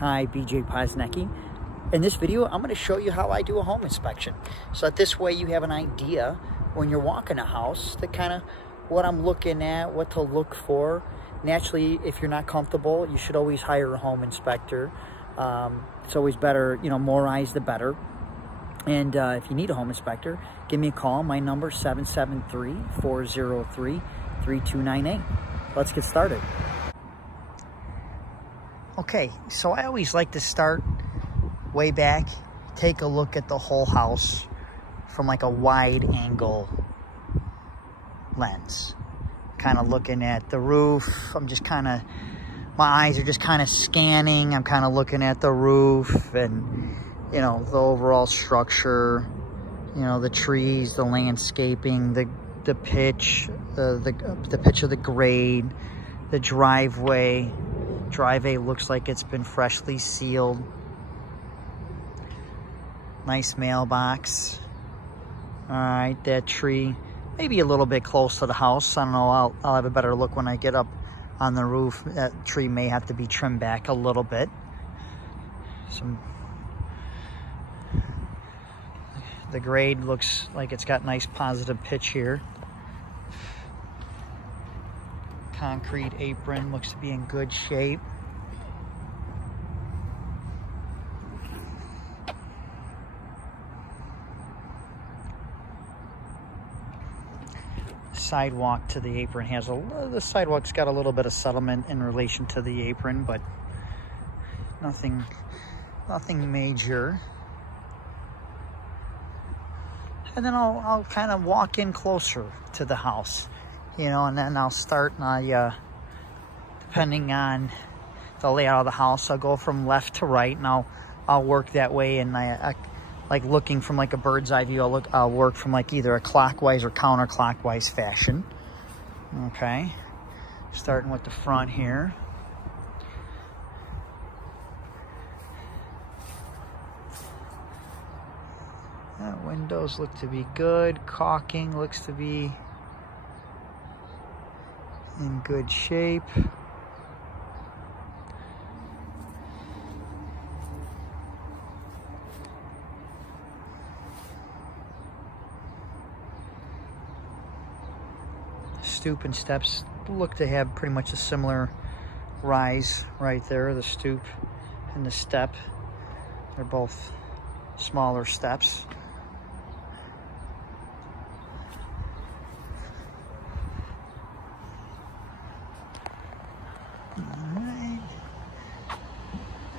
Hi, BJ Posnecki. In this video, I'm going to show you how I do a home inspection. So that this way you have an idea when you're walking a house, the kind of what I'm looking at, what to look for. Naturally, if you're not comfortable, you should always hire a home inspector. It's always better, you know, more eyes the better. And if you need a home inspector, give me a call. My number is 773-403-3298. Let's get started. Okay, so I always like to start way back, take a look at the whole house from like a wide angle lens. Kind of looking at the roof. I'm just kind of, my eyes are just kind of scanning. I'm kind of looking at the roof and, you know, the overall structure, you know, the trees, the landscaping, the pitch, the pitch of the grade, the driveway. Driveway looks like it's been freshly sealed. Nice mailbox. All right, that tree, maybe a little bit close to the house. I don't know, I'll have a better look when I get up on the roof. That tree may have to be trimmed back a little bit. The grade looks like it's got nice positive pitch here. Concrete apron looks to be in good shape. Sidewalk to the apron has the sidewalk's got a little bit of settlement in relation to the apron, but nothing major. And then I'll kind of walk in closer to the house, you know, and then I'll start, depending on the layout of the house, I'll go from left to right, and I'll work that way. And I like looking from like a bird's eye view. I'll work from like either a clockwise or counterclockwise fashion. Okay, starting with the front here. Windows look to be good. Caulking looks to be in good shape. Stoop and steps look to have pretty much a similar rise right there. The stoop and the step, they're both smaller steps.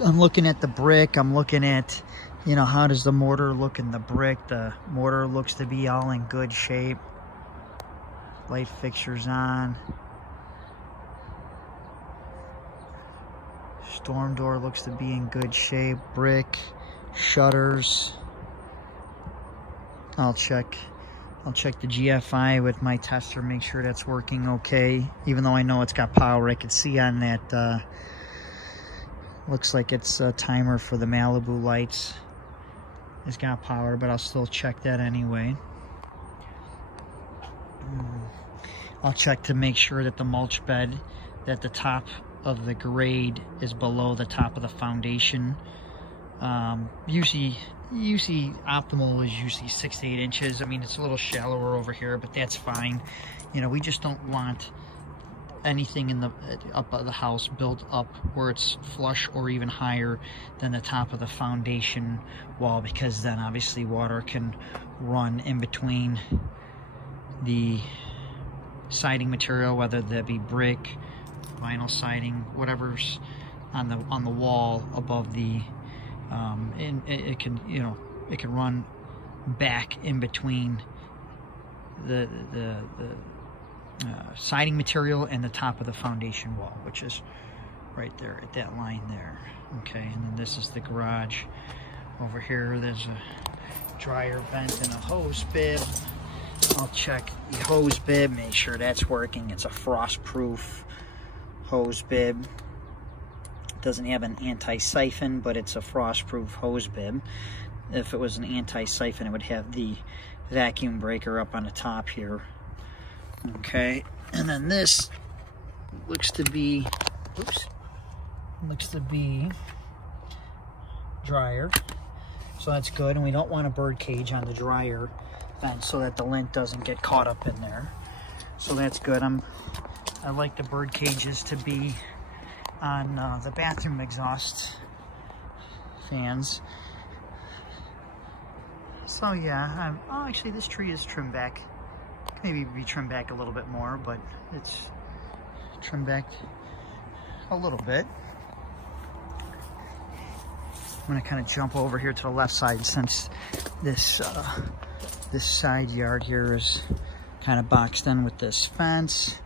I'm looking at the brick. I'm looking at, you know, how does the mortar look in the brick? The mortar looks to be all in good shape. Light fixtures on. Storm door looks to be in good shape. Brick, shutters. I'll check the GFI with my tester, make sure that's working okay. Even though I know it's got power, I can see on that, looks like it's a timer for the Malibu lights. It's got power, but I'll still check that anyway. I'll check to make sure that the mulch bed, that the top of the grade is below the top of the foundation. Usually optimal is usually 6 to 8 inches. I mean, it's a little shallower over here, but that's fine. You know, we just don't want anything in the up of the house built up where it's flush or even higher than the top of the foundation wall, because then obviously water can run in between the siding material, whether that be brick, vinyl siding, whatever's on the wall above the and it can, you know, it can run back in between the siding material and the top of the foundation wall, which is right there at that line there. Okay, and then this is the garage. Over here, there's a dryer vent and a hose bib. I'll check the hose bib, make sure that's working. It's a frost-proof hose bib. It doesn't have an anti-siphon, but it's a frost-proof hose bib. If it was an anti-siphon, it would have the vacuum breaker up on the top here. Okay, and then this looks to be, dryer. So that's good, and we don't want a bird cage on the dryer vent so that the lint doesn't get caught up in there. So that's good. I like the bird cages to be on the bathroom exhaust fans. So yeah, oh, actually this tree is trimmed back. Maybe be trimmed back a little bit more, but it's trimmed back a little bit. I'm gonna kind of jump over here to the left side since this this side yard here is kind of boxed in with this fence.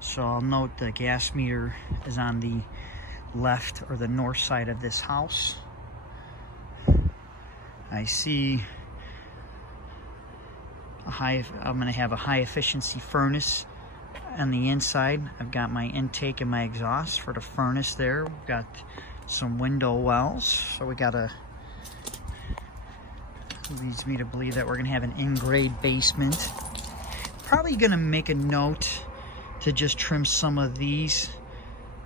So I'll note the gas meter is on the left or the north side of this house. I see I'm gonna have a high efficiency furnace on the inside. I've got my intake and my exhaust for the furnace there. We've got some window wells, so we gotta, leads me to believe that we're gonna have an in-grade basement. Probably gonna make a note to just trim some of these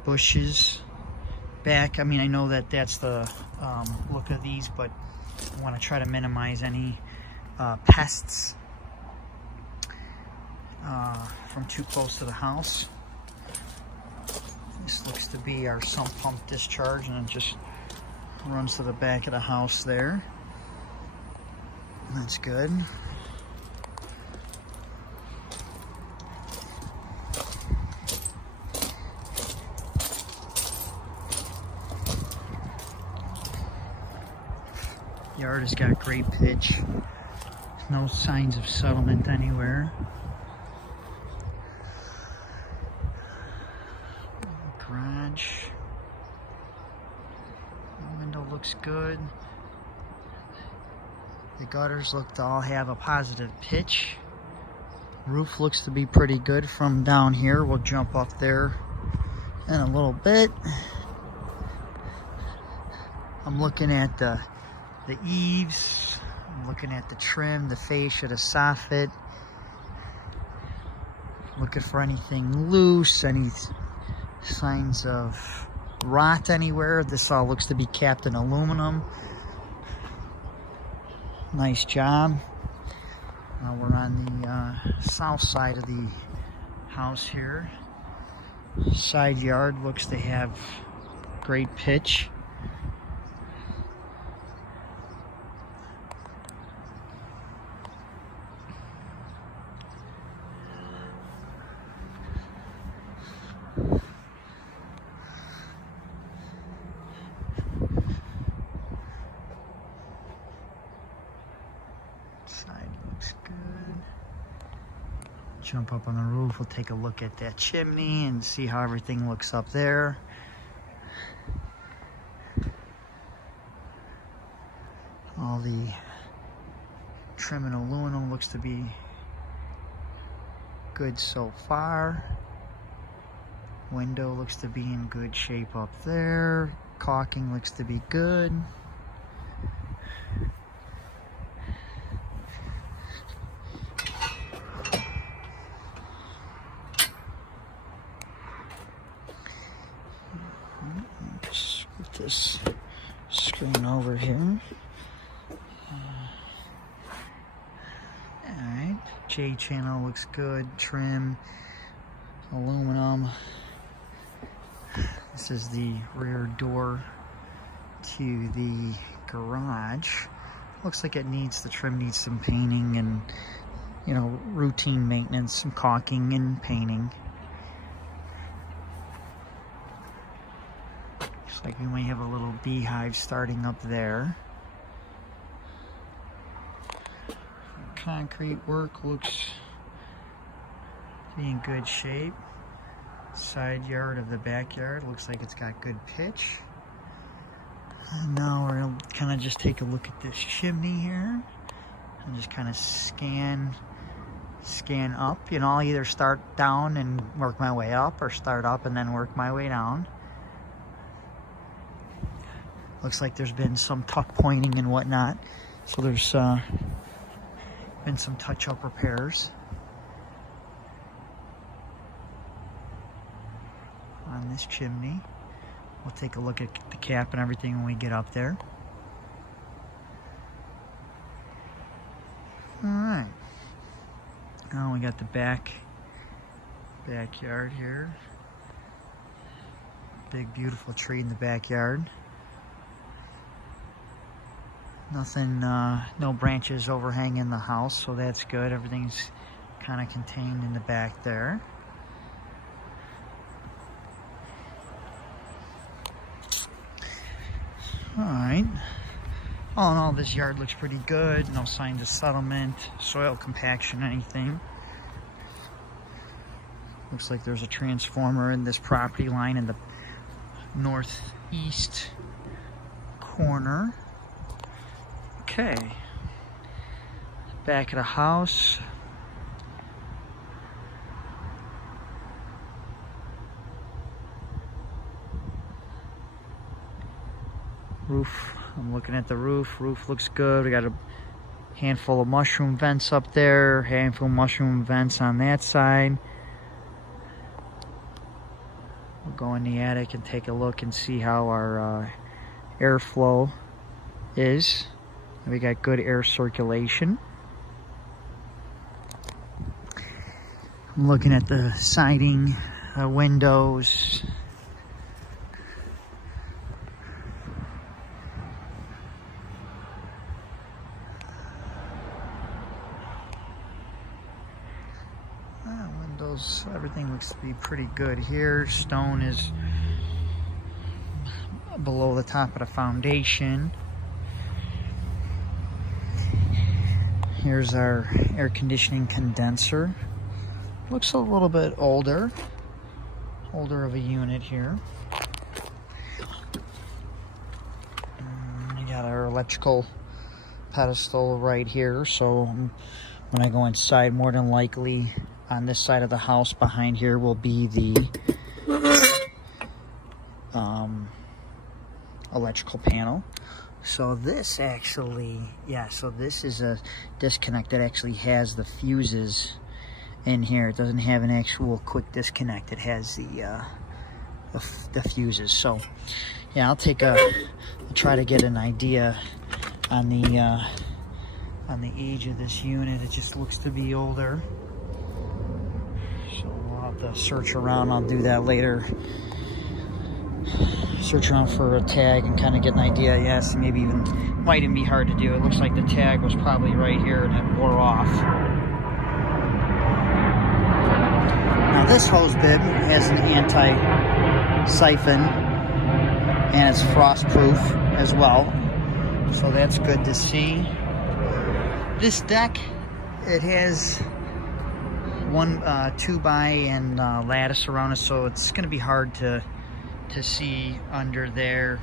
bushes back. I mean, I know that that's the look of these, but I want to try to minimize any pests from too close to the house. This looks to be our sump pump discharge, and it just runs to the back of the house there. That's good. Yard has got great pitch. No signs of settlement anywhere. Garage. The window looks good. The gutters look to all have a positive pitch. Roof looks to be pretty good from down here. We'll jump up there in a little bit. I'm looking at the eaves. I'm looking at the trim, the fascia, the soffit. Looking for anything loose, any signs of rot anywhere. This all looks to be capped in aluminum. Nice job. We're on the south side of the house here. Side yard looks to have great pitch. Side looks good. Jump up on the roof. We'll take a look at that chimney and see how everything looks up there. All the trim and aluminum looks to be good so far. Window looks to be in good shape up there. Caulking looks to be good. Just put this screen over here. Alright, J channel looks good. Trim, aluminum. This is the rear door to the garage. Looks like it needs, the trim needs some painting and, you know, routine maintenance, some caulking and painting. Looks like we might have a little beehive starting up there. Concrete work looks to be in good shape. Side yard of the backyard looks like it's got good pitch. And now we're gonna kind of just take a look at this chimney here and just kind of scan up. You know, I'll either start down and work my way up, or start up and then work my way down. Looks like there's been some tuck pointing and whatnot, so there's been some touch-up repairs on this chimney. We'll take a look at the cap and everything when we get up there. All right. Now we got the backyard here. Big, beautiful tree in the backyard. Nothing, no branches overhanging the house, so that's good. Everything's kind of contained in the back there. All right. All in all, this yard looks pretty good. No signs of settlement, soil compaction, anything. Looks like there's a transformer in this property line in the northeast corner. Okay. Back of the house. Roof. I'm looking at the roof. Roof looks good. We got a handful of mushroom vents up there. Handful of mushroom vents on that side. We'll go in the attic and take a look and see how our airflow is. We got good air circulation. I'm looking at the siding, windows. Windows, everything looks to be pretty good here. Stone is below the top of the foundation. Here's our air conditioning condenser. Looks a little bit older of a unit here. We got our electrical pedestal right here, so when I go inside, more than likely on this side of the house behind here will be the electrical panel. So this actually, yeah, so this is a disconnect that actually has the fuses in here. It doesn't have an actual quick disconnect. It has the fuses. So yeah, I'll try to get an idea on the age of this unit. It just looks to be older. So we'll have to search around. I'll do that later. Search around for a tag and kind of get an idea. Yes, maybe even, might even be hard to do. It looks like the tag was probably right here and it wore off. Now this hose bib has an anti-siphon and it's frost proof as well. So that's good to see. This deck, it has one 2x and lattice around it, so it's going to be hard to see under there.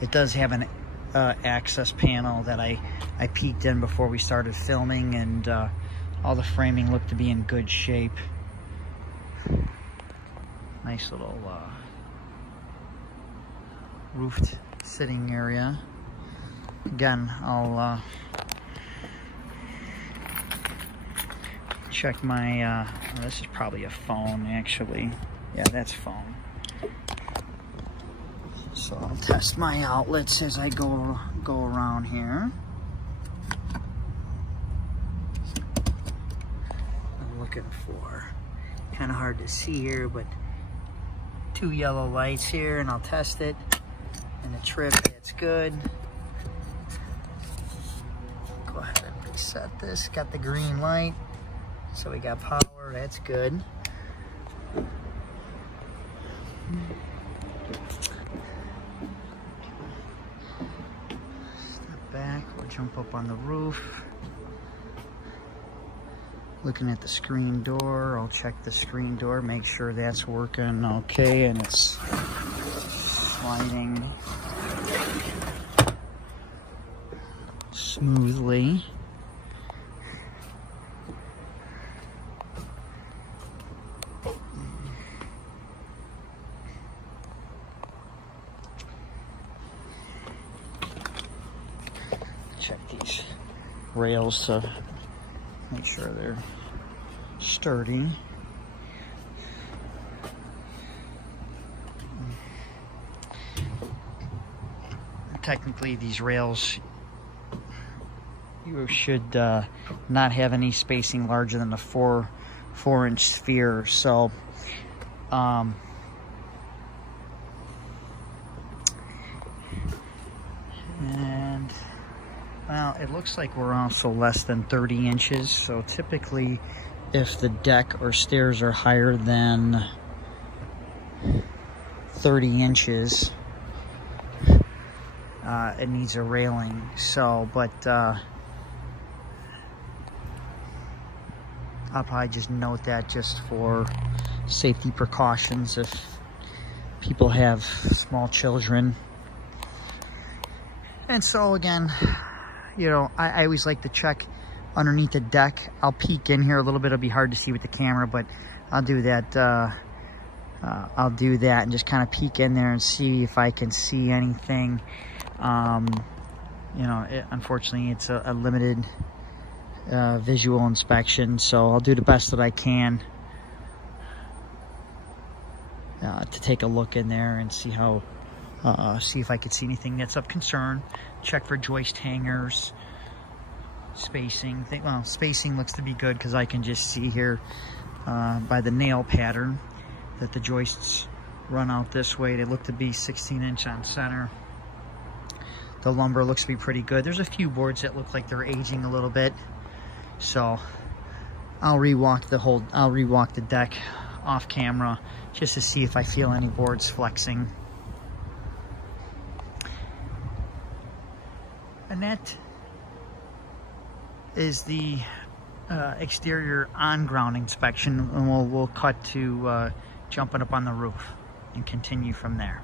It does have an access panel that I peeked in before we started filming, and all the framing looked to be in good shape. Nice little roofed sitting area. Again, I'll check my, this is probably a phone actually. Yeah, that's phone. So I'll test my outlets as I go around here. I'm looking for, kind of hard to see here, but 2 yellow lights here, and I'll test it. And the trip, it's good. Go ahead and reset this. Got the green light, so we got power. That's good. Step back, we'll jump up on the roof. Looking at the screen door, I'll check the screen door, make sure that's working okay and it's sliding smoothly. Check these rails to make sure they're sturdy. Technically, these rails you should not have any spacing larger than a 4-inch sphere. So and well, it looks like we're also less than 30 inches. So typically, if the deck or stairs are higher than 30 inches, it needs a railing. So, but I'll probably just note that just for safety precautions if people have small children. And so again, you know, I always like to check underneath the deck. I'll peek in here a little bit. It'll be hard to see with the camera, but I'll do that. I'll do that and just kind of peek in there and see if I can see anything. You know, unfortunately, it's a limited visual inspection, so I'll do the best that I can to take a look in there and see how. See if I could see anything that's of concern. Check for joist hangers, spacing. Well, spacing looks to be good because I can just see here by the nail pattern that the joists run out this way. They look to be 16-inch on center. The lumber looks to be pretty good. There's a few boards that look like they're aging a little bit, so I'll rewalk the deck off camera just to see if I feel any boards flexing. And that is the exterior on-ground inspection, and we'll cut to jumping up on the roof and continue from there.